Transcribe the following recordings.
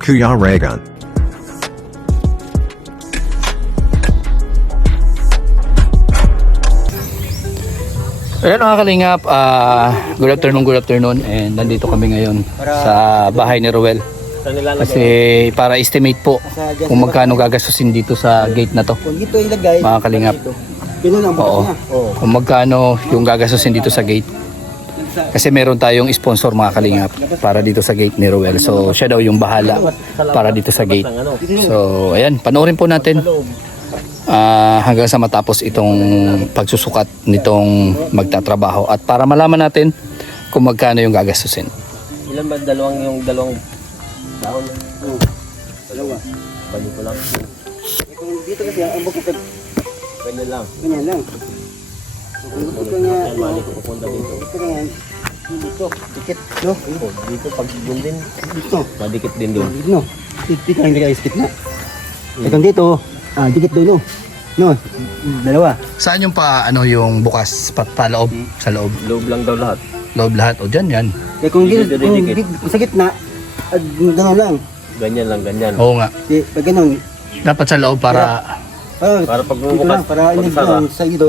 Kuya Regan. Ayan mga kalingap, good afternoon and nandito kami ngayon sa bahay ni Ruel. Kasi para estimate po kung magkano gagastusin dito sa gate na to. Kung dito ilagay, Mga kalingap. Ganun ang bukas Oo. niya. Kung magkano yung gagastusin dito sa gate. Kasi meron tayong sponsor mga kalingap para dito sa gate ni Ruel. So siya daw yung bahala para dito sa gate. So ayan, panoorin po natin hanggang sa matapos itong pagsusukat nitong magtatrabaho at para malaman natin kung magkano yung gagastusin. Ilan ba yung dalawang dahon? Dalawa. Bali ko lang. Kung dito kasi ang bukod Ganyan lang. ganyan lang. Kung bukod ko nga, Yan, mali ko pupunta dito. ito nga, dito, dikit, no? Oh, dito pag doon din, Dito, madikit din doon. dito, no? Dito lang ilagay sa gitna. Itong dito, dikit doon, no? No, dalawa. Saan yung yung bukas pa loob? Sa loob? Loob lang daw lahat. Loob lahat o dyan yan. Eh kung Dito, dito, didikit. sa gitna, gano'n lang. Ganyan lang, ganyan. Oo nga. Pag gano'n, Dapat sa loob para Para pag dito lang, bumukas, para pag sara, sa dito,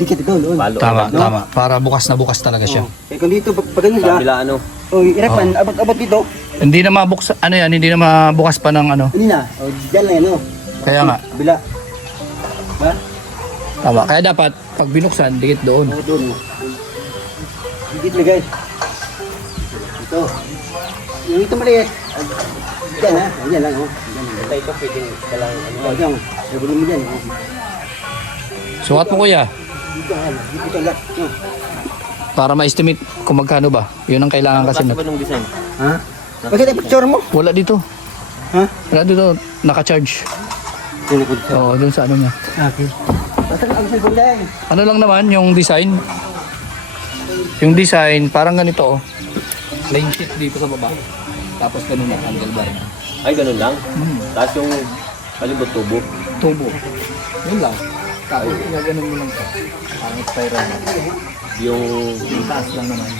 dikit doon. palo. tama. Para bukas na bukas talaga siya. Eh kung dito, pag ganun siya, Kabila ano, irapan, abot dito, Hindi na mabukas hindi na mabukas pa ng hindi na. Diyan lang yan, no? Kaya nga, Kabila. Ba? tama. Kaya dapat pag binuksan, dikit doon. Oo, doon. Dikit lagay. Ito. Yung ito maliit. Diyan ha. Diyan lang. Oh. ito ito pwedeng kalang ano Oh, diyan. Sabulin mo dyan. Oh. Sukat mo kuya, Dito ha. Dito lang. Oh. para ma-estimate kung magkano ba. Yun ang kailangan kasi. Klase ba nung design? Ha? Bakit ang picture mo? Wala dito. Ha? Wala dito. Naka-charge. Yan ako dito. Oo, dun sa niya. Okay. Basta ang cellphone dyan. Ano lang naman yung design? Yung design, parang ganito oh. Plain sheet dito sa baba. Tapos ganun ang handlebar. Ay, ganun lang. Tapos yung palibot tubo. Tubo. Yun lang. Tapos ganun mo lang ito. Parang spiral. Yung Taas lang naman.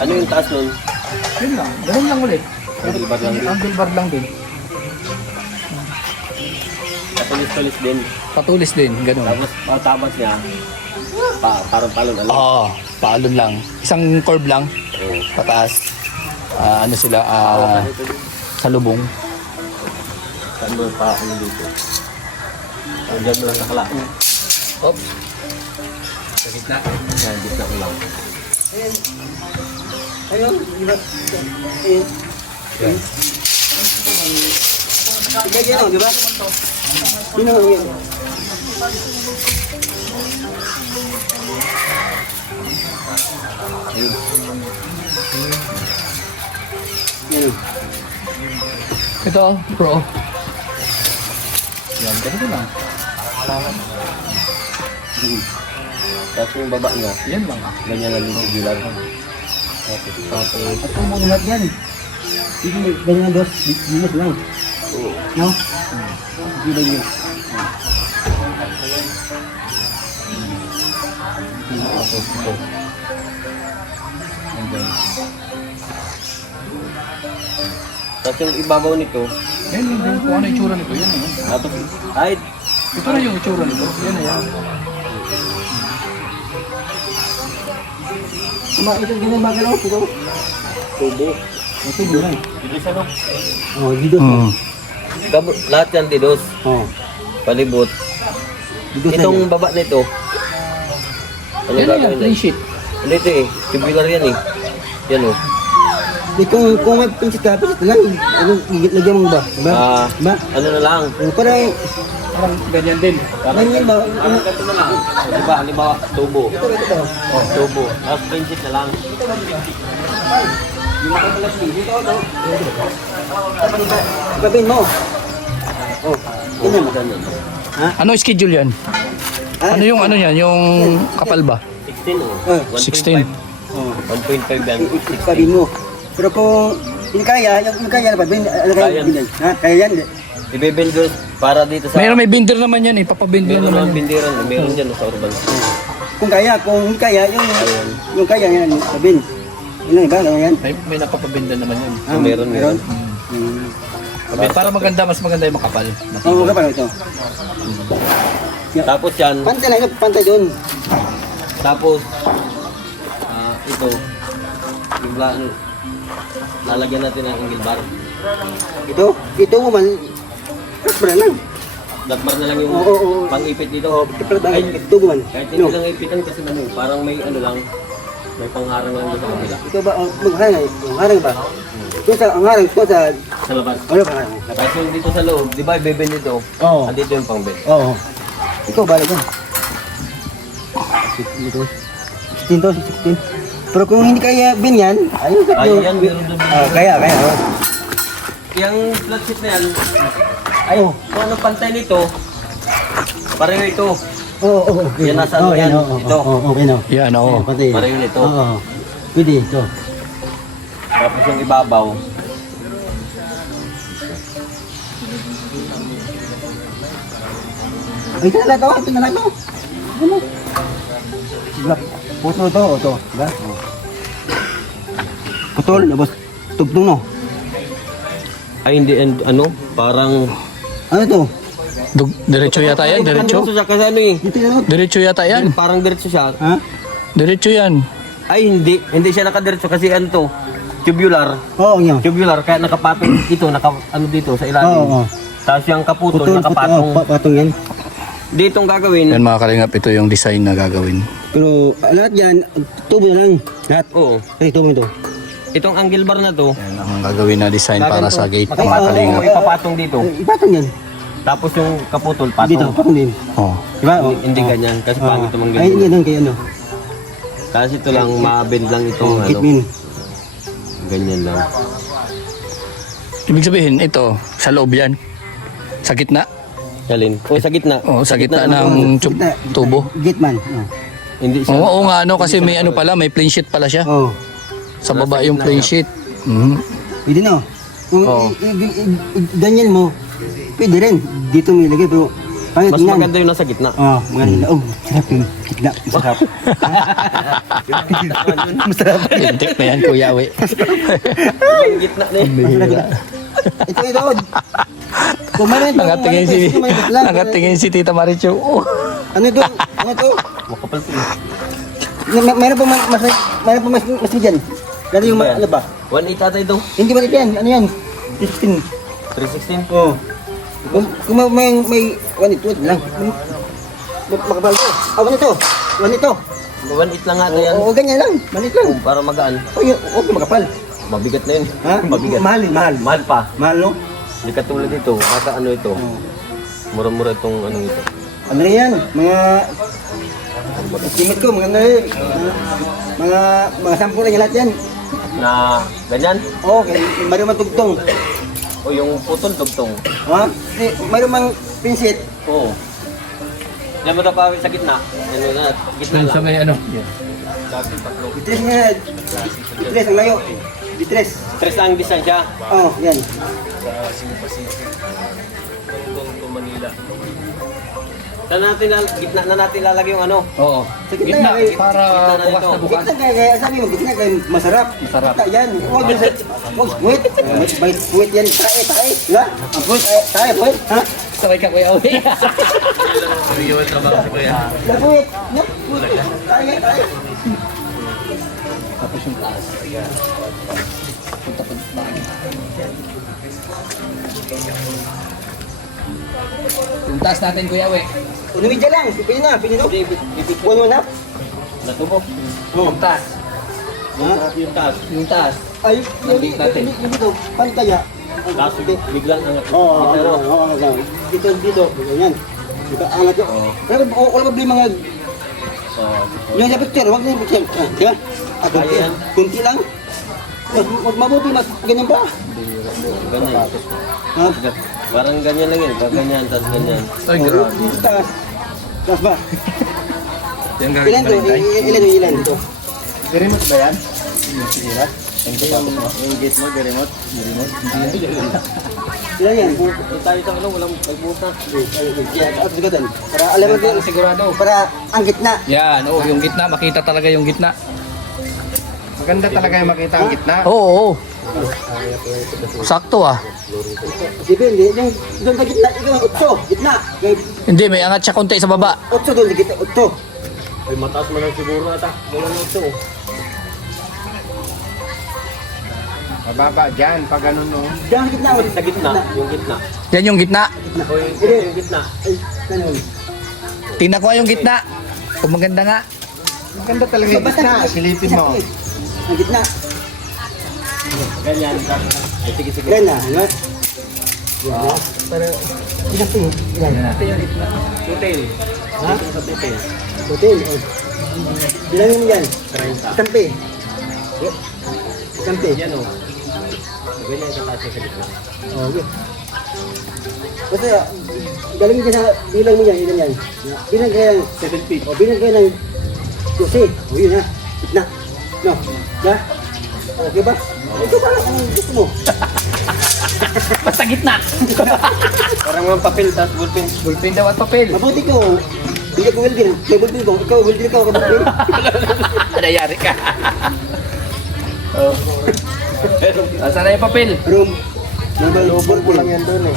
ano yung taas nun? Yun lang. Ganun lang ulit. Handlebar lang din. Handlebar lang din. Patulis-tulis din. Patulis din. Ganun. Tapos patabas niya, parang talon alam. Oo. Paalon lang. Isang curve lang. Oo. Pataas. Ano sila? Salubong. Saan mo pa ako dito? Diyan mo lang nakala. Oops. Sa gitna. Yan, gitna ko lang. Ayun. Diba? Ayun. Kaya gano'n, di ba? Yun ang yun. Yun. Ito, pro. Yan, ganito lang. Tapos yung baba niya, Yan lang. ganyan lang yung tubular. At kung muna natin yan. Hindi, ganyan ang dos. Bilis lang. No? Hindi lang yun. Tapos yung ibabaw nito, Yan, yan. Kung ano yung itsura nito, yan na. tapos, ay, Ito na yung itsura nito. Yan na yan. Ito ganyan magalaw. Ito. tubo. Ito lang. Dito sa no? Oh, dito. Lahat yan didos, Oh. palibot. Dito sa Itong baba nito, ano Yan na yan. gagawin Plain na? sheet. Ano ito eh, tubular yan eh. Yan oh. Kung may pinsit ka, pinsit lang. Ano, lagyan mo ba? Diba? Diba? Ano na lang, Parang, Parang ganyan din. ganyan ba? parang ganito na lang. Diba, halimbawa, tubo. Ito. Oh, tubo. Tapos pinchit na lang. Gagawin mo. Oh, ganyan mo. Ganun. Ano schedule yan? Ano yung ano yan? Yung kapal ba? 16 oh. 16. Oh. 1.5 yan. Sabihin mo. Pero kung hindi kaya, yung kaya na ba? Kaya. Ha? Kaya yan. Ibebend doon para dito sa... May binder naman yan eh. Papabinder Meron naman naman yan. bindiran. Meron dyan sa urban. Kung hindi kaya, yung kaya yan, sabihin. Yun lang, iba, yan. May napapabinder naman yan. Meron. Hmm. Para maganda, mas maganda yung makapal. Oo, kapal ito. Tapos yan, Pantay lang ito, pantay doon. tapos ito, yung lalagyan natin ng angle bar. Ito mo man, kapal lang. Datbar na lang yung Oo. pang-ipit dito. Kapal lang, ito mo man. Kahit hindi lang ipitan kasi parang may ano lang, may pangharang lang dito sa kabila. Ito ba, magharang ba? Ito sa, ang harang, ito sa, Sa labas. ano ba harang? Tapos yung dito sa loob, di ba ibeben dito? Oo. Andito yung pang-bed. Oo. Ikaw, bala dyan. Ito. 16 to, 16. Pero kung hindi kaya bin yan, ayun sa Ay, yan, meron doon. Kaya. Oh. Yung flat sheet na yan, ay, kung anong pantay nito, pareho ito. Oo. Yan, nasa ano yan? Ito. Oo, okay na. Yan, oo. Pati. Pareho nito. Oo. Pwede, ito. Tapos yung ibabaw, Ay, ito na lang ito. Ito na lang ito. Ano? Putol ito. Ito. Diba? Putol. Tapos tugtong no. ay hindi, ano, parang... Ano ito? Diretso yata yan, diretso. Diretso siya kasi ano eh. Dito yan. Diretso yata yan. Parang diretso siya. Ha? Diretso yan. Ay hindi, hindi siya nakadiretso kasi ano to, tubular. Oo, yan. Tubular, kaya nakapatong dito, ano dito sa ilalim. Oo. Tapos yung kaputol, Putol. nakapatong. Patong yan. Ditong gagawin, Yan mga kalingap, ito yung design na gagawin. Pero lahat yan, tubo na lang. Lahat. oo. Kasi tubo ito. Itong angle bar na to, Yan ang gagawin na design para sa gate mga Oo, kalingap. may papatong dito. Ipatong yan. Tapos yung kaputol, Dito, patong. patong din. Oh. Diba? Oo. Hindi ganyan, kasi pangit tumang Ay, ganyan. yan kaya ano. Kasi ito lang, ma-bend lang itong ano, Hitmin. ganyan lang. Ibig sabihin, ito, sa loob yan. Sa gitna. Kalin. O sa gitna. Oh, sa gitna ng tubo. Gitman. Oo. Hindi siya. Oo nga, ano, kasi may ano pala, may plain sheet pala siya. Oo. Sa baba yung plain sheet. Mhm. Pwede na. Kung Oo. ganyan mo, pwede rin. Dito mo ilagay, pero pangit Mas tingnan. maganda yung nasa gitna. Oo, maganda. Oh, sarap yung gitna. Masarap. Masarap. Pintik na yan, Kuya We. Yung gitna na yun. Ito. Kung meron ito, Nangatingin si, nangatingin si Tita Marichu. Oh. Ano ito? Ano ito? Makapal po yun. Meron pa mas dyan. Gano'n yung ano ba? 1.8 ata ito. Hindi ba ito yan? Ano yan? 15. 316. Oo. Kung may 1 lang. Makapal ko. Ah, 1 ito. 1 ito. 1.8 lang ata yan. Oo, ganyan lang. Malit lang. Para magaan. Okay, makapal. Mabigat na yun. Ha? Mabigat. Mahal. Mahal pa. Mahal, no? Hindi katulad dito. Baka ano ito. Oo. Mura-mura itong ano ito. Ano na yan? Mga... Estimate ko, mga mga 10 na yung lahat yan. Na ganyan. Okay, mayroon mang tugtong. O yung putol tugtong. Ha? Mayroon mang pinsit. Oo. Yan mo tapawin sa gitna. Ano na, gitna Sa lang. may ano. Bitres nga. Bitres, ang layo. Bitres. Tres ang distansya. Oo, yan. Manila. Gitna na natin lalagay yung ano. Oo. Sa gitna, para Gitna na bukas ito. na bukas. Gitna kaya sabi mo, gitna kaya masarap. Masarap. Gitna yan. Wait, wait yan. Tae. Diba? Ang tae, wait. Ha? Sabay ka, Kuya We. Wait. Tae. Tapos yung taas. Punta pa yung taas natin, Kuya We. Unumidya lang. Pili na. Buwan mo na. Natubo. Oo. Taas. Ha? Yung taas. Yung taas. Ay, Nabit natin. yung dito. Paano kaya? Kaso biglang angat. Oo, Ano? angat. Dito. Ganyan. Dito, angat yun. Oo. Pero wala ba mga... Oo. Yung sa picture, wag na yung picture. Diba? Kaya yan. Kunti lang. Mas mabuti, mas ganyan pa. Ganyan. Ha? Parang ganyan lang yun. Ganyan, tapos ganyan. Ay, Oo, grabe. yung taas. Taas ba? Yung Ilan to? Ilan ito? remote ba yan? Hindi yung gate mo, the remote. Ilan yan? Yung tayo sa ano, walang pagbuhos na. At sigatan. Para alam mo din. Sigurado. Para ang gitna. Yan, yung gitna, makita talaga yung gitna. Maganda talaga yung makita ang gitna. Oo, oo. Sakto ah. Depende. Yung doon sa gitna, ikaw ang 8. Gitna. Hindi, may angat siya konti sa baba. 8 doon sa gitna. 8. Ay, mataas man lang siguro ata. Wala na ito. Mababa dyan, pag ano no. Diyan sa gitna. Sa gitna, yung gitna. Yan yung gitna. O yung gitna. Ay, ganun. Tingnan ko nga yung gitna. Kung maganda nga. Maganda talaga yung gitna, silipin mo. Ang gitna. Ganyan. Ay, sige, sige. Ganyan. Ano? Yan. Para, ilang po. Yan. Tutil. Ha? Sa tutil. Hotel. Bilangin mo yan. 30. Itampi. Itampi. Yan o. Ganyan sa taas sa gitna. Okay. Basta, galing dyan sa bilang mo yan, ilan yan. Bilang kaya ng 7 feet. O, bilang kaya ng 12. O, yun ha. Gitna. No? Na? Okay ba? Ito ba ang gusto mo? Basta gitna. Parang mga papel, tapos ballpen. Ballpen daw at papel. Mabuti ko. Hindi ko welding. May welding ko. Ikaw, welding ka. Ikaw, welding. Nangyari ka. Oh. Asan na yung papel? Room. Normal Lubor ko lang welding. yan doon eh.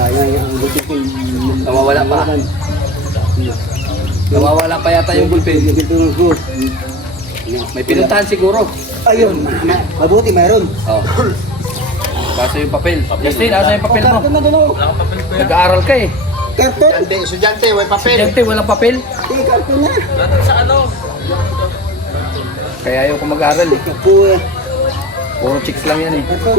Yan, ang welding ko. Nawawala pa. Nawawala pa yata yung ballpen. Yung welding ko. May pinuntahan siguro. Ayun. Mabuti, mayroon. Oh. Kaso yung papel. Justin, asa yung papel mo? Karton na doon. Nag-aaral ka eh. Karton? Estudyante, may papel. Estudyante, walang papel. Eh, karton na. Sa ano? Kaya ayaw ko mag-aaral eh. Kapu, Puro chicks lang yan eh. karton.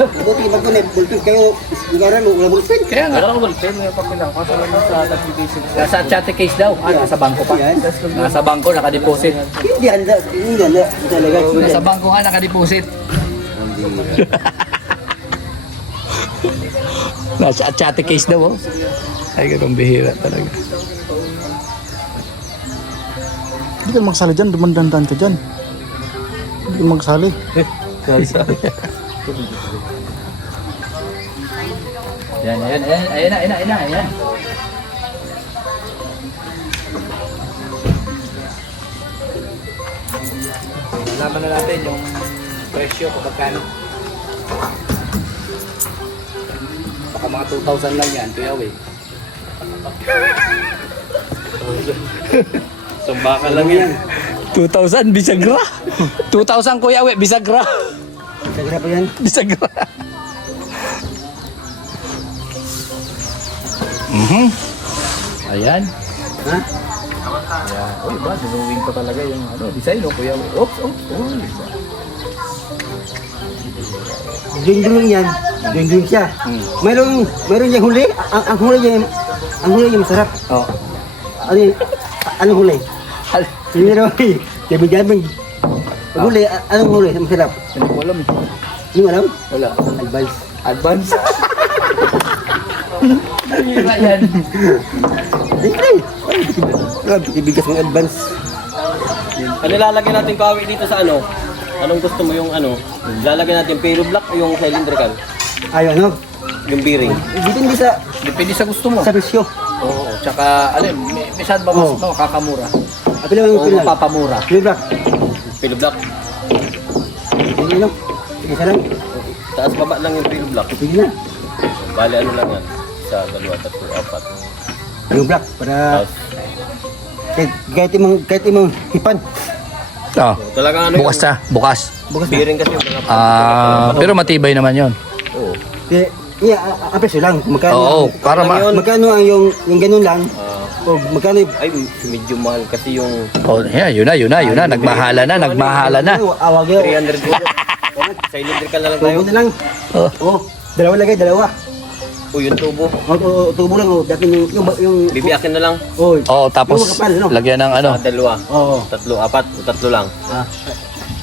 Mabuti, magkano eh. Bulpin kayo. Nag-aral, wala bulpin. Kaya nga. Wala ko ballpen, may papel lang. Kaso lang sa application. Nasa chatty case daw. Ah, nasa bangko pa. Yan. Nasa bangko, nakadeposit. Hindi handa. Hindi handa. Talaga. Nasa bangko nga, nakadeposit. Nasa chatty case daw oh. Ay, ganun bihira talaga. Hindi ka magsali dyan, dumandandan ka dyan. Hindi ka magsali. Yan, ayan, ayan, ayan, ayan, ayan, ayan. Malaman na natin yung presyo kung magkano. Baka mga 2,000 lang yan, Kuya Wei. Sumba ka lang yan. 2,000 bisagra. 2,000 Kuya Wei, bisagra. Sagra pa yan. Bisagra. Ayan. Ha? Ayan. Uy, ba? Drawing pa talaga yung ano, design o Kuya Wei. Oops, oops. Uy. Ding-ding yan. Ding-ding siya. Mayroon yung huli. Ang huli yung masarap. Oh. Anong huli? Hindi rin. Gabi-gabi. Ang huli, anong huli? Masarap. Hindi ko alam. Hindi mo alam? Wala. Advice. Advance. Hira yan. Hindi. Grabe, ibigas ng advance. Ano lalagyan natin kawi dito sa ano? Anong gusto mo yung ano? Lalagyan natin pero block o yung cylindrical? Ayaw, ano? Yung bearing. Depende sa Depende sa gusto mo. sa presyo. Oo. Tsaka, alam, minsan ba mas Oo. makakamura? Apil lang yung O pinag. mapapamura? Libra. Pero block. Sige lang. Sige sa lang. Taas baba lang yung pero block. Sige na. Bali ano lang yan? Isa, dalawa, tatlo, apat. Yung black para Tapos, kahit imong hipan. Oo. talagang ano Bukas na. Bukas. Bukas na. bearing kasi yung mga Pero matibay naman yon. Oo. Kaya, ang presyo lang. Magkano? Oo. Para Magkano ang yung ganun lang? O magkano yung... Ay, medyo mahal kasi yung Oh, yeah, yun na. Nagmahala na. Awag yun. 300 euro. Cylindrical na lang tayo. Tubo na lang. Oh. Oo. Dalawa lagay, dalawa. O yung tubo. O, tubo lang. O, dati yung... Bibiyakin na lang. Oh, Oh, tapos Yung makapal, no? lagyan ng ano. Dalawa. Oo. Tatlo, apat. O tatlo lang. Ah,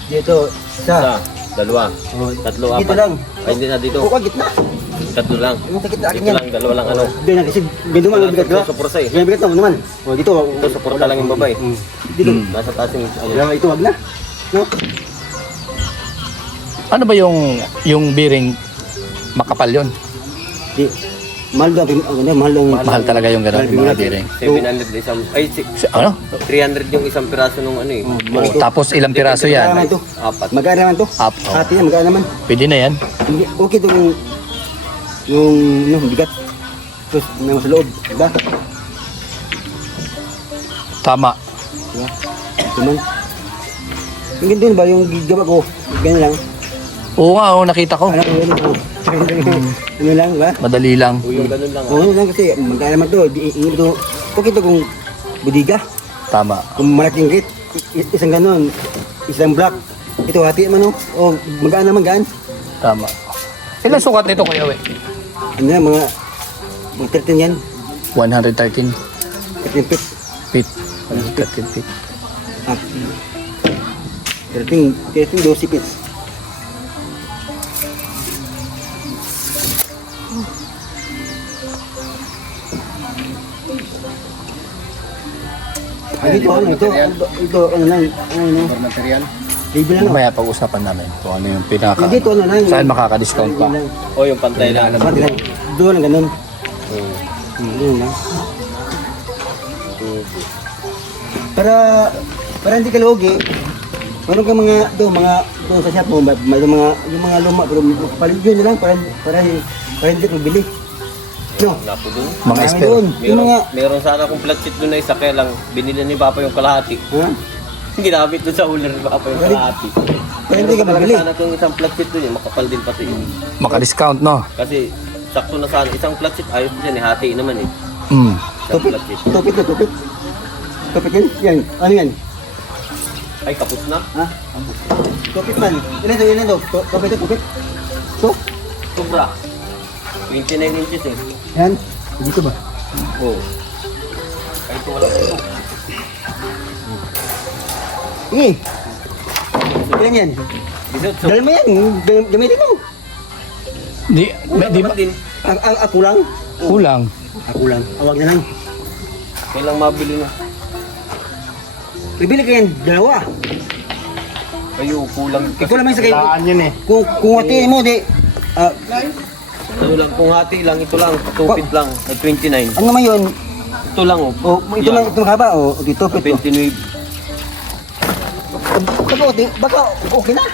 dito, Isa, isa. dalawa. Oh, Tatlo, dito apat. lang. Ay, hindi na dito. O, gitna. Tatlo lang. Yung sa gitna, akin Dito yan. lang, dalawa lang ano. Doon na kasi ganun man ang bigat, diba? Ito, suporta eh. Yan ang bigat naman. O, dito. Ito, suporta lang yung babae. Dito. Nasa taas yung ano. Dalawa, ito, wag na. No? Ano ba yung bearing makapal yon? Di. Mahal daw, mahal daw. Mahal talaga yung gano'n, yung mga bearing. 700 na isang, ay, Ano? 300 yung isang piraso nung ano eh. Oh, tapos ilang piraso Magkano yan? naman to? Apat. Magkano naman to? Up. Oh. Hati yan, magkano naman? Pwede na yan. Hindi, okay to yung bigat. Tapos may sa loob, diba? Tama. Diba? Ito man. Yung ganito ba, yung gawa ko, ganyan lang. Oo nga, nakita ko. Ano yun? Ano lang, ba? Madali lang. O yung ganun lang. Oo, ano lang kasi, magkano naman to. Okay to kung budiga. Tama. Kung malaking gate, isang ganun, isang block. Ito, hati naman, no? O, magaan naman, gaan. Tama. Ilang sukat nito, Kuya We? Ano yan, mga 13 yan. 113 13 feet. feet. 113 feet. Ah, 12 feet. Dito, ano lang, ano, Material. label lang, no? Mamaya pag-usapan namin kung ano yung pinaka... Dito, ano lang. Saan makaka-discount pa? O yung pantay lang. Pati lang. Doon lang, ganun. Doon lang. Para hindi ka lugi, meron ka doon sa shop mo, may mga luma, pero palit yun lang, para hindi ka bili. No? Wala po dun. Mga Marami spare. doon. Yung mga, Meron sana akong flat sheet dun na isa, kaya lang binili ni Papa yung kalahati. ha? Ginamit dun sa uler ni Papa yung kalahati. Para hindi ka Talaga bibili. sana itong isang flat sheet dun, makapal din pati yun. Maka-discount, no? Kasi sakto na sana, isang flat sheet, ayos dyan eh, hati naman eh. Mm. Isang flat sheet. Tupit na, tupit. Tupit yan? Yan. Ano yan? Ay, kapos na. Ha? Tupit man. Ilan to? Tupit na, tupit. Ito? Sobra. 29 inches eh. Yan. Dito ba? Oo. Ay, ito wala ito. Sige. Ilan yan? Bisot, so, Dahil mo yan. Gamitin mo. Di, kulang di naman ba? din. Ako lang. Kulang. Ako lang. Awag na lang. Kailang mabili na. Bibili ka yan. Dalawa. Ayo, kulang. Ikaw naman sa kayo. yun eh. Kung hatiin mo, di. Ano lang, kung hati lang, ito lang, 2 feet lang, ay 29. Ano naman yun? Ito lang oh. Ito lang, itong haba. Dito, pito. 29. Baka okay na.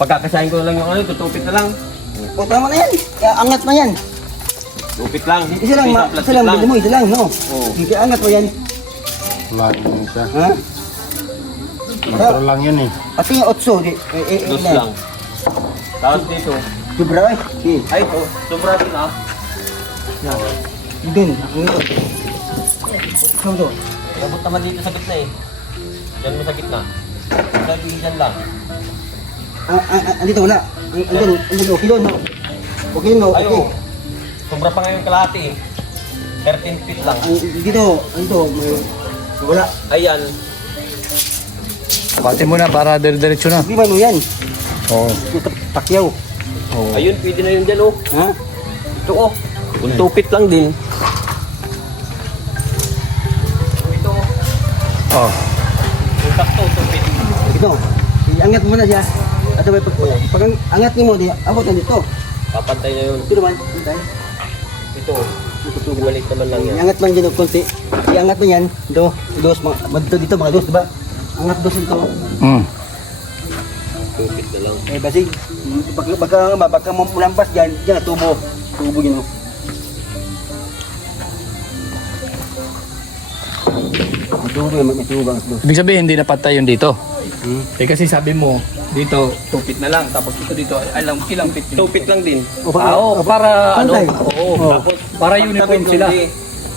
Pagkakasahin ko na lang yung ano, ito 2 feet na lang. O tama na yan. Angat na yan. 2 feet lang. Isa lang, Isang plastic isa lang, bili mo, isa lang, no? Oo. Hindi angat mo yan. Wala din siya. Ha? Metro lang yun eh. Pati yung 8, di. Dos lang. Tapos dito, Sobra eh. Sige. ay ito, sobra din ah. Doon. Saan to? Labot naman dito sa gitna eh. Diyan mo sa gitna. Sabi dyan lang. Andito wala. Andito, okay doon, no? Okay no? Ay Okay. oh. Sobra pa ngayon kalahati eh. 13 feet lang. Dito, wala. Ayan. Pati mo na para dire-diretso na. Di ba mo yan? Oo. Takyaw. Oo. Ayun, pwede na yun dyan oh. Ha? Ito oh. Kung 2 feet lang din. Ito oh. Oh. Kung sakto, 2 feet. Ito. Iangat mo na siya. At pag angat mo, di abot na dito. Papantay na yun. Ito naman. Ito. Ito. Balik naman lang yan. Iangat lang dyan ng konti. Iangat mo yan. Ito. Dito mga dos, diba? Angat dos ito. Mm. 2 feet na lang. Basig. Baka mulampas dyan. Dyan, tubo. Tubo yun. Tubo yun. May tubo ang dos. Ibig sabihin, hindi na patay yun dito. Hmm. Eh kasi sabi mo, dito 2 feet na lang, tapos dito, ilang feet 2 feet lang din. Para ano, Pantay. oo, Oo. tapos para uniform sila.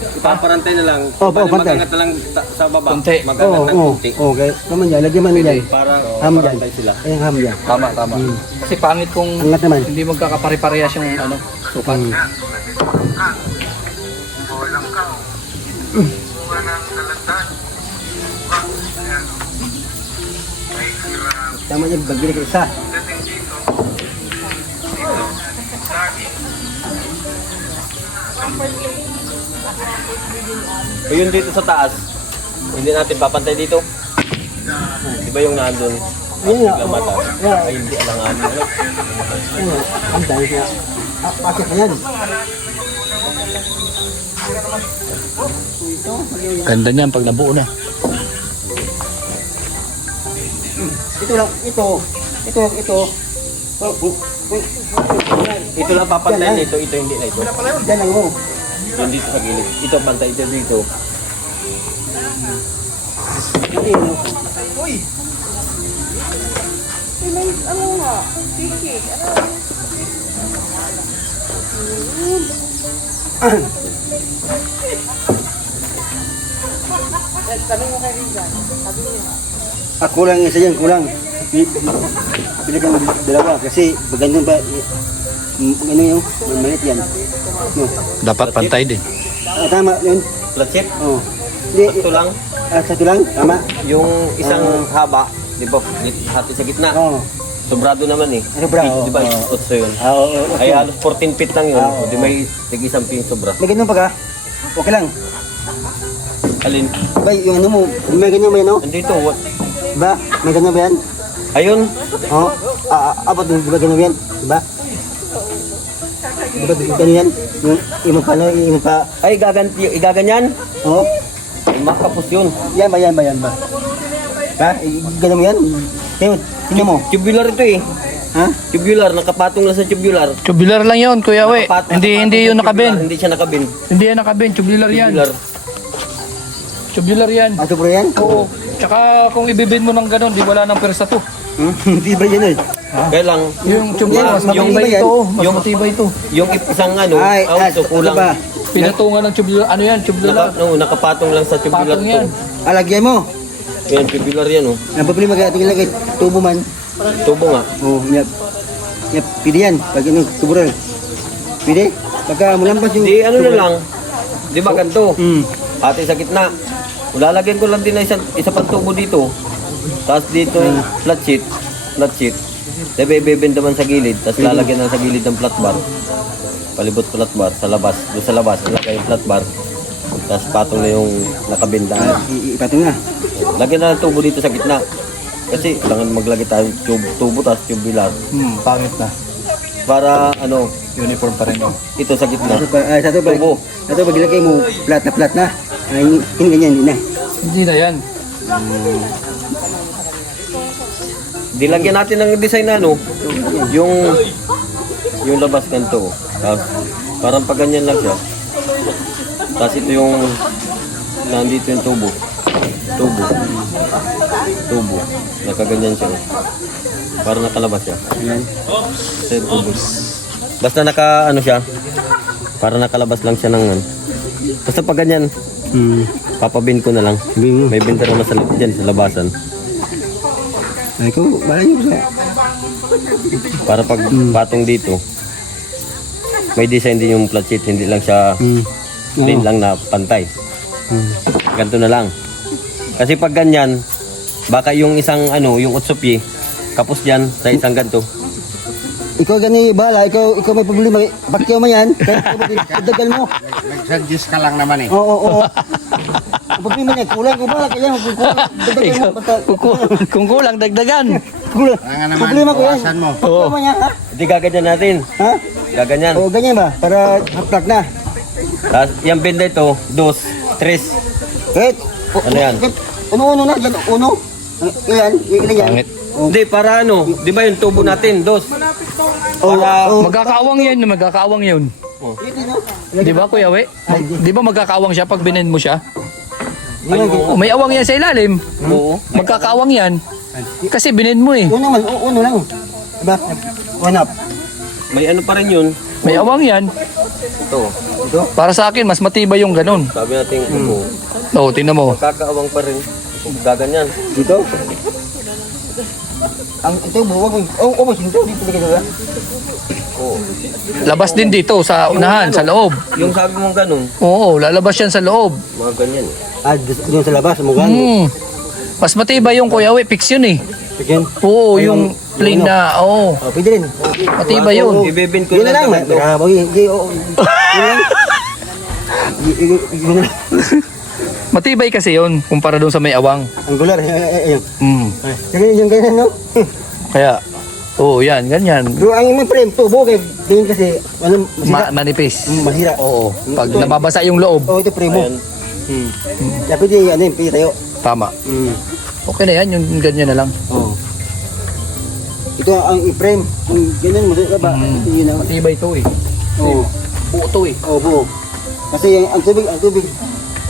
Ipaparantay na lang. Pantay. Magangat na lang sa baba. Konti. Magangat ng konti. Okay. Naman yan. Lagyan man yan. Para Ham yan. parantay sila. Ayan, ham yan. Tama, tama. Kasi pangit kung Angat naman. hindi magkakapare-parehas yung ano, sukat. Tama yan. Bagbili ka isa. O yun dito sa taas. Hindi natin papantay dito. Di ba yung nandun? Ayun nga. Biglang mata. Yeah. Ay, hindi alanganin. Ano? Ang dahil siya. Bakit na yan? Ganda niyan pag nabuo na. Ito lang, ito. Ito lang papantayan ito hindi na ito. Diyan lang mo. Yung dito sa gilid. Ito pantay ito dito. Hindi, no? Kulang isa yan, kulang. Pili kang dalawa kasi magandang ba, ano yung maliit yan. No. Dapat pantay din. Tama yun. Flat shape. Oh. Hindi, Ito lang. Satu lang, tama. Yung isang haba, di ba, hati sa gitna. Oo. Sobrado naman eh. Sobra, Di ba, oo. otso yun. Oo. Ay halos 14 feet lang yun. Oo, Di may tig-isang ping sobra. May ganun pa ka? Okay lang. Alin? Ba, yung ano mo, may ganyan ba yan, no? Andito, Ba, may ganun ba yan? ayun. Oo. Abot, di ba ganun yan? Diba? Di ba ganun yan? Yung pala, yung pa... Ay, igaganyan? Oo. Ay, makapos yun. Yan ba? Ba, ganun mo yan? Tingnan mo. Tubular ito eh. Ha? Tubular, nakapatong lang sa tubular. Tubular lang yun, Kuya We. Hindi yun sa tubular, nakabend. Hindi siya nakabend. Hindi yan nakabend, tubular yan. Tubular. Tubular yan. Ato bro yan? Oo. Tsaka kung ibibend mo ng ganun, di wala ng persa to. Hindi ba yan eh? Kaya lang, Yung tubular, mas Yung- matibay yung- ito. Mas yung- matibay ito. yung isang ano, auto kulang. ba? Pinatungan ng tubular. Ano yan? Tubular. Nakapatong lang sa tubular Patong yan. to. Alagyan mo. Yan, tubular yan oh. Ang problema kaya tingin lagi, tubo man. Tubo nga. Oo, yap. Yap, pwede yan. Pag ano, tuburan. Pwede? Pagka mulampas yung... Di ano na lang. Di ba ganito? Hmm. Ate sa gitna. Lalagyan ko lang din na isa pang tubo dito. Tapos dito flat sheet. Diba ibebend naman sa gilid. Tapos lalagyan na sa gilid ng flat bar. Palibot flat bar sa labas. Doon sa labas, ilagay yung flat bar. Tapos patong na yung nakabenda. Ipatong na. Lagyan na ng tubo dito sa gitna. Kasi kailangan maglagay tayo tubo tapos tubular. Pangit na. Para ano, Uniform pa rin. Oh. ito sa gitna. Sa Tubo. Ito pag ilagay mo, flat na. Ay, hindi ganyan, hindi na. Hindi na yan. Di lagyan natin ng design na ano, yung labas ganito. Tapos parang pag ganyan lang siya. Tapos ito yung nandito yung tubo. Tubo. Nakaganyan siya. Para nakalabas siya. Yan. Ito yung tubo. Basta naka ano siya. Para nakalabas lang siya ng basta pag ganyan, papabin ko na lang. Sabihin mo. May binta naman sa dyan sa labasan. Ay, ikaw, balay mo sa... Para pag patong dito, may design din yung flat sheet, hindi lang siya plain lang na pantay. Ganito na lang. Kasi pag ganyan, baka yung isang ano, yung utsopi, kapos dyan sa isang ganito. Ikaw gani bala, ikaw may problema. Bakyaw mo yan. Dagal mo. Nag-suggest ka lang naman eh. Oo. Ang problema niya, kulang ko bala. Kaya dagal mo. Kung kulang, dagdagan. Kulang. Kaya naman, Problema ko yan. bawasan mo. Problema niya, ha? Hindi gaganyan natin. Ha? Gaganyan. Oo, ganyan ba? Para haprak na. Tapos yung benda ito, 2, 3. Wait. Ano yan? Uno na. Yan, uno. Yan, ilan yan? Pangit. Hindi, para ano, di ba yung tubo natin, 2. Para, Magkakaawang yun. Di ba, Kuya We? Di ba magkakaawang siya pag binend mo siya? Oh, may awang yan sa ilalim. oo. Magkakaawang yan. Kasi binend mo eh. Uno man, uno lang. Diba? One up. May ano pa rin yun. May awang yan. Ito, Para sa akin, mas matibay yung ganun. sabi natin, oo. Oo, tingnan mo. Kakaawang pa rin. Gaganyan. Dito? Ang ito, buwag mo. Oo, dito. Dito talaga. Oo. Labas din dito sa unahan, sa loob. Yung sabi mong ganun, Oo, lalabas yan sa loob. mga ganyan. Doon sa labas, mukha mo. Mas matibay yung Kuya We, fix yun eh. Again. Oo, yung plain na, oo. Oh, pwede rin. Matibay yun. Ibebend ko Yun na lang. sa ganito. Yun na lang. Matibay kasi yun, kumpara doon sa may awang. Angular. Ayun. Mm. Yung ganyan, no? Kaya, Oo, yan, ganyan. Pero ang imong frame, tubo kay din kasi ano masira. Manipis. Masira. Oo. Pag nababasa yung loob, Oh, ito frame mo. Ayan. Kaya pwede ano yung pwede tayo. tama. Okay na yan, yung ganyan na lang. Oo. Ito ang i-frame. Kung ganyan mo ba? Yun ang Matibay to eh. Oo. Buo to eh. Oo, buo. Kasi ang tubig.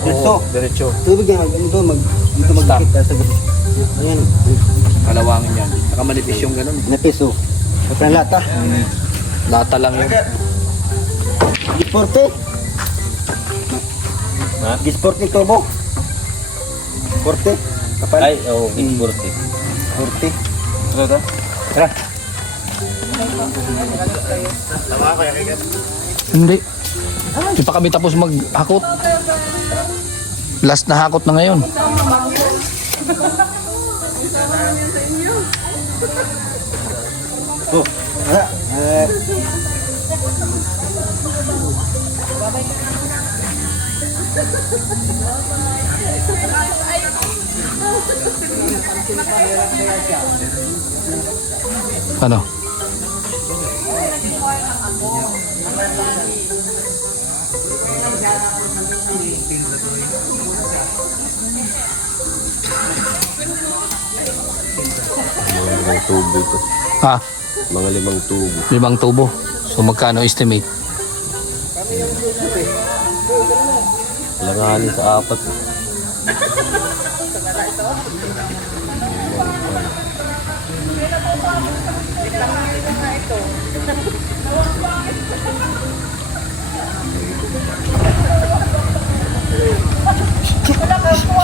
Diretso. Diretso. Tubig yan, dito dito Stop. magdikit sa gabi. Ayan. Kalawangin yan. Saka manipis yung ganun. Napiso. Kapag lata. Lata lang yun. Gisporte. Ha? Gisporte tubo. Porte. Kapal. Ay, oo, Gisporte. Porte. Tara. Hindi. Hindi pa kami tapos maghakot. Last na hakot na ngayon. Oh. Wala. Ano? Mga tubo ito. Ha? Mga 5 tubo. 5 tubo. So magkano estimate? Langanin sa 4.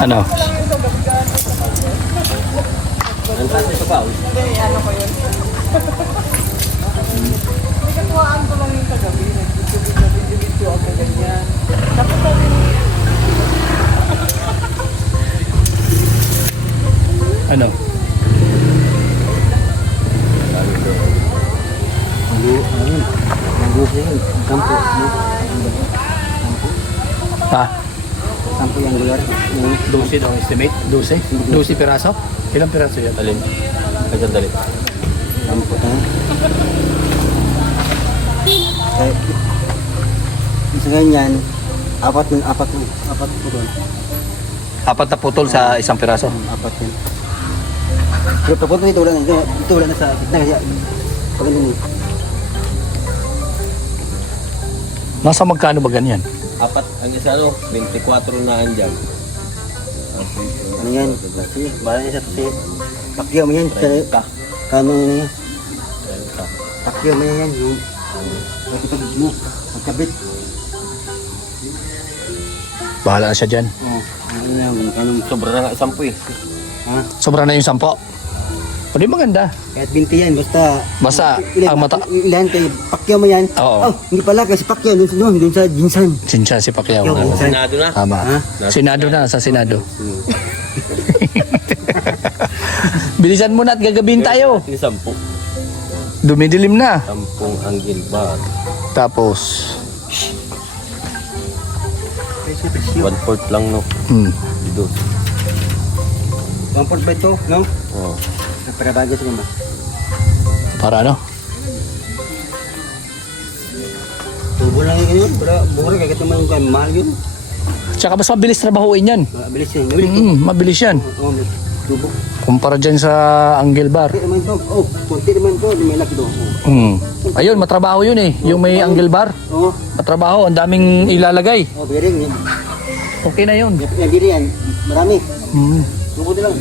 Ano? Ang kasi sa pao. Ano? Sampo. Ha? Sampo yung lugar. 12 daw ang estimate? 12? 12 piraso? Ilang piraso yan? Alin? Agad dali. Sampo tayo. Kaya, sa ganyan, apat po doon. 4 na putol sa isang piraso. Apat yun. Pero papunta dito wala na sa gitna kasi pag ganun Nasa magkano ba ganyan? 4, ang isa 24 na andyan. ano yan? Sige, bahala niya sa pakyaw mo yan. Ka. Kano na yan? Pakyaw mo yan. Yung pagkatag mo. Pagkabit. Bahala na siya dyan. Oo. Ano yan? Kanong Sobra na nga 10 eh. ha? Sobra na yung 10. O di maganda. Kahit 20 yan. Basta. Basta Ilan, ang mata... Ilan kayo. Pakyaw mo yan. Oo. Oh, hindi pala kasi pakyaw. Doon sa Jinsan. Sinsya si Pacquiao. Pacquiao. Senado na. Tama. Ha? Senado na, sa Senado. Bilisan mo na at gagabihin tayo. 10. Dumidilim na. 10 ang gilbar. Tapos, 1/4 lang no. Dito. Comfort ba ito? No? Oh. Para bagay sa gamba. para ano? Tubo lang yun. Para buhara kagad naman yung mahal yun. Tsaka mas mabilis trabahuin yan. Mabilis yan. Mabilis. Mabilis yan. Oo, tubo. Kumpara dyan sa angle bar. Konti naman to. Oh, konti naman to. May laki to. Ayun, matrabaho yun eh. Yung may angle bar. Oo. Matrabaho, ang daming ilalagay. Oh, biring. Okay na yun. Yung biri yan. Marami. Mm. Tubo din lang.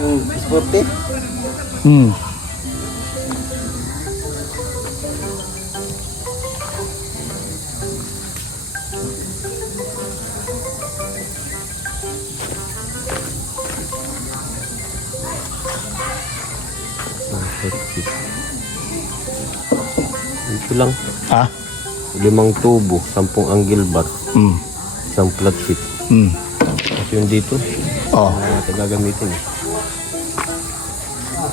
Yung sporte. Mm. Ito lang. Ha? 5 tubo, 10 ang gilbar, Mm. isang flat sheet. Mm. Kasi yung dito, Oh. ito gagamitin eh.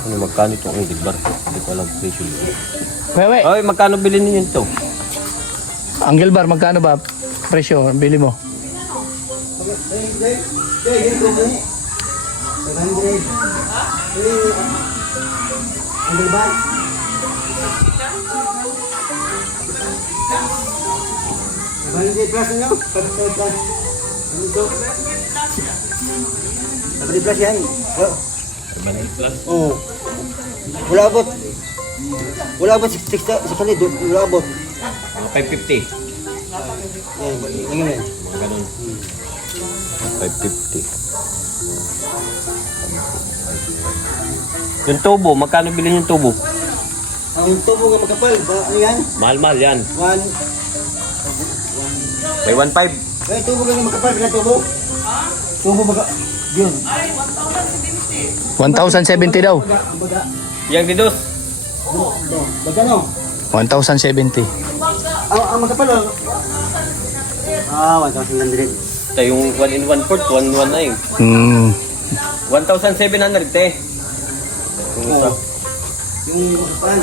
Ano, magkano itong ang gilbar? Hindi ko alam presyo dito. Wewe, Ay, magkano bilhin niyo ito? angle bar, magkano ba? Presyo, ang bili mo. Ano ba? Hindi plus nyo? Plus. Ano ito? Sabri plus yan. Oo. Wala abot. Wala abot 600. Wala abot. 550. Yan yan. Ganun. 550. Yung tubo, magkano bilhin yung tubo? Ang tubo nga magkapal. Ano yan? Mahal-mahal yan. One. May 1.5. Ay, tubo nga magkapal. Kailan tubo? Tubo baga. Yun. 1,070 daw. Ang baga. Yang didos. Baga no? 1,070. Ang magkapal. 1,100. Ito yung 1 in 1/4, 1 na yun. 1,700 te. Yung isa. Yung magkapal.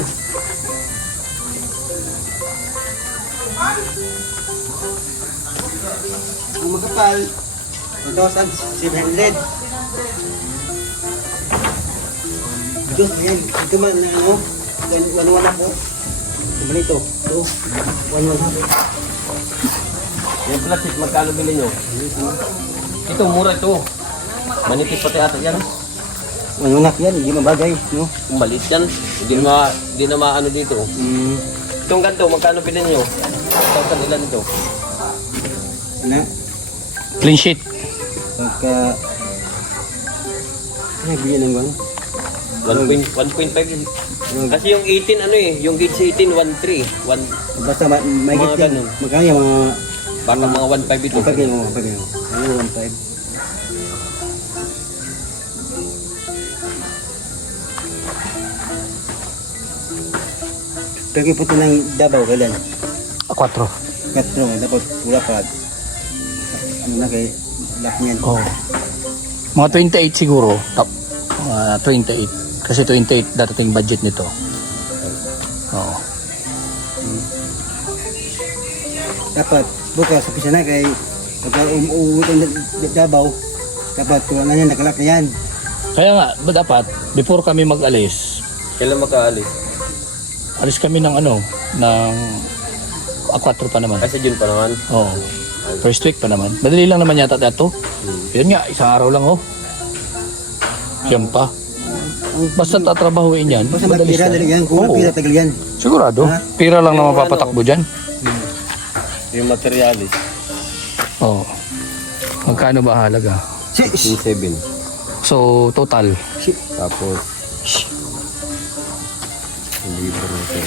Ang magkapal. 1,700. Diyos, ayan. Ito man na ano. 1-1 ako. Kumali ito. Ito. 1-1. Yung plastic, magkano bilhin nyo? Ito, mura ito. Manipis pati ata yan. 1-1 yan. Hindi mabagay. No? Kung maliit yan, hindi na maano dito. Itong ganito, magkano bilhin nyo? Tawag ilan ito? Ano? Clean sheet. Pagka... Ano bigyan ng gano'n? 1.5. Kasi yung 18 ano eh, yung gauge 18, 1.3. Basta may Mga git yan. ganun. Magkano yung mga... Baka mga 1.5 ito. 1.5 yung 1.5 yung. Ano 1.5? Pagi puti ng Davao, kailan? 4. 4, dapat wala pa. Ano na kay lock niyan. Oh. Mga 28 siguro. Top. 28. Kasi 28 dadating budget nito. Oo. Dapat bukas sa na kay pagka umuwi ng Davao, dapat tulangan yan, nakalak na yan. Kaya nga, dapat, before kami mag-alis, Kailan makaalis? alis kami ng ano, ng 4 pa naman. Kasi June pa naman. Oo. First week pa naman. Madali lang naman yata ito. Yun nga, isang araw lang oh. Yan pa. Basta tatrabahuin yan. Basta madali magpira siya. dali yan, kung Oo. magpira tagal yan. Sigurado. Ha? Pira lang na mapapatakbo dyan. Yung materialis, Oo. Magkano ba halaga? Si, 7. So, total. Tapos, hindi pa rin ito.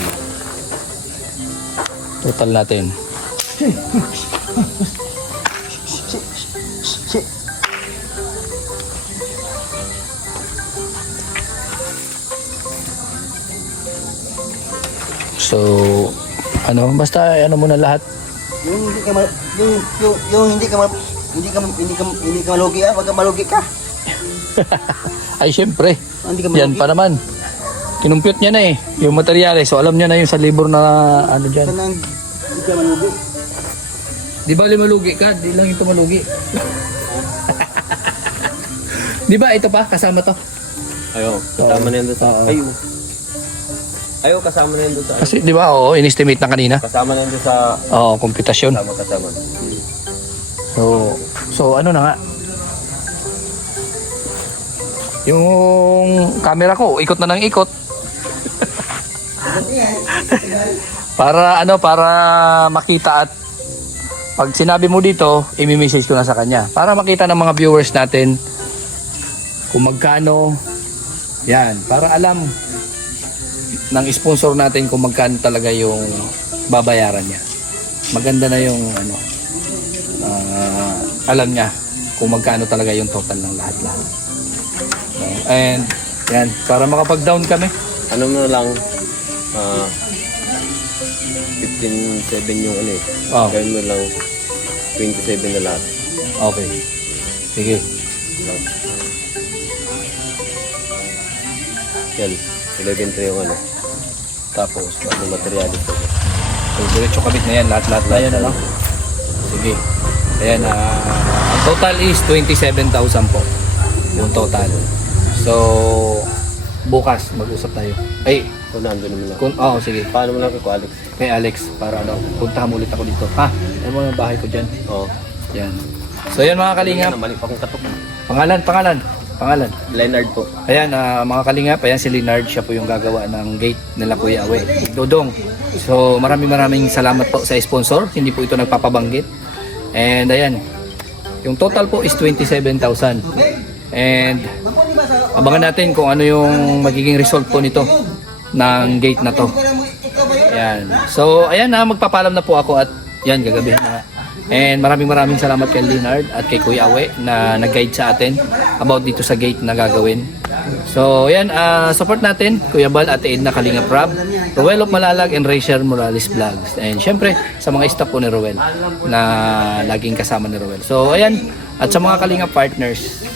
Total natin. So, ano, basta ano muna lahat. yung hindi ka yung hindi ka malugi ah, wag ka malugi ka. Ay, syempre. Hindi ka Yan malugi. pa naman. Kinumpute niya na eh. Yung materyales. So, alam niya na yung sa libro na ano dyan. Kanang hindi ka malugi. Di ba malugi ka? Di lang ito malugi. Di ba ito pa? Kasama to? Ayo, kasama na yan doon sa... Ayo. Ayo, kasama na yan doon sa... Kasi di ba, oo, in-estimate na kanina. Kasama na yan doon sa... Oo, komputasyon. Kasama. So ano na nga. Yung camera ko, ikot na ng ikot. para makita at pag sinabi mo dito, i-message ko na sa kanya. Para makita ng mga viewers natin kung magkano. Yan, para alam ng sponsor natin kung magkano talaga yung babayaran niya. Maganda na yung ano, alam niya kung magkano talaga yung total ng lahat-lahat. And yan, para makapag-down kami. Ano mo lang, 15.7 yung ano eh. Oh. Gawin mo lang 27 na lahat. Okay. Sige. Yan, 11.3 yung ano. Tapos, Yung materialis. so, diretso kabit na yan. Lahat-lahat na yan, ano? Sige. Ayan, ang total is 27,000 po. Yung total. So, bukas mag-usap tayo. Ay, Kung nandun naman ako. sige. Paano mo lang kay Alex? Kay Alex, para puntahan mo ulit ako dito. Ha? Ayan mo yung bahay ko dyan. Oo. Yan. So yan mga kalingap. Mali pa akong katok. Pangalan. Leonard po. Ayan, mga kalingap, ayan si Leonard, siya po yung gagawa ng gate nila Kuya Awe. Dodong. So maraming salamat po sa sponsor, hindi po ito nagpapabanggit. And ayan, yung total po is 27,000. And abangan natin kung ano yung magiging result po nito ng gate na to. Ayan. So ayan na, magpapalam na po ako at yan, gagabihin na nga. And maraming salamat kay Leonard at kay Kuya Awe na nag-guide sa atin about dito sa gate na gagawin. So yan, support natin Kuya Bal at Edna Kalingap Rob, Roel of Malalag and Rachel Morales Vlogs. And syempre sa mga staff po ni Roel na laging kasama ni Roel. So ayan, at sa mga Kalingap partners.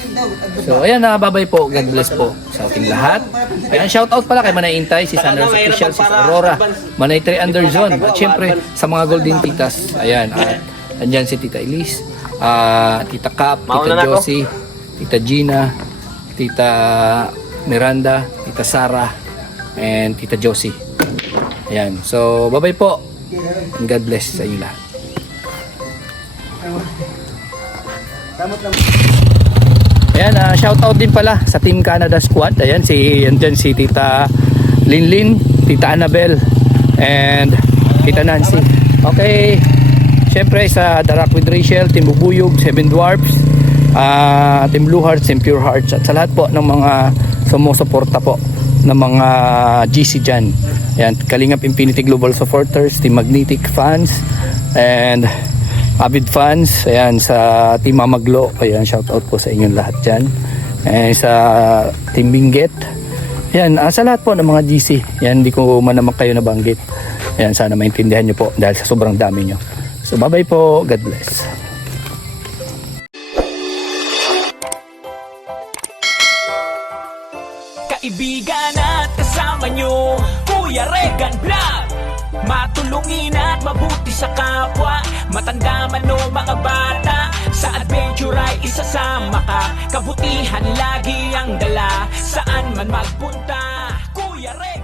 So ayan, bye-bye po. God bless po sa ating lahat. Ayan, shoutout pala kay Manay Intay, si Sanders Official, si Aurora, Manay 3 Underzone, at syempre sa mga Golden Titas. Ayan, at andyan si Tita Elise, Tita Cap, Tita Josie, Tita Gina, Tita Miranda, Tita Sara, and Tita Josie. Ayan, so bye-bye po. And God bless sa inyo lahat. Ayan, shoutout din pala sa Team Canada Squad. Ayan, andyan si Tita Linlin, Tita Annabel, and Tita Nancy. Okay, syempre sa The Rock with Rachel, Team Bubuyog, Seven Dwarfs, Team Blue Hearts, Team Pure Hearts, at sa lahat po ng mga sumusuporta po ng mga GC dyan. Ayan, Kalingap Infinity Global Supporters, Team Magnetic fans, and avid fans. Ayan, sa Team Mamaglo, ayan, shoutout po sa inyong lahat dyan. And sa Team Binget, ayan, sa lahat po ng mga GC. Ayan, hindi ko man naman kayo nabanggit. Ayan, sana maintindihan nyo po dahil sa sobrang dami nyo. So bye bye po, God bless. Kaibigan at kasama nyo, Kuya Regan Vlog. Matulungin at mabuti sa kapwa, matanda man o mga bata. Sa adventure ay isasama ka, kabutihan lagi ang dala. Saan man magpunta, Kuya Regan.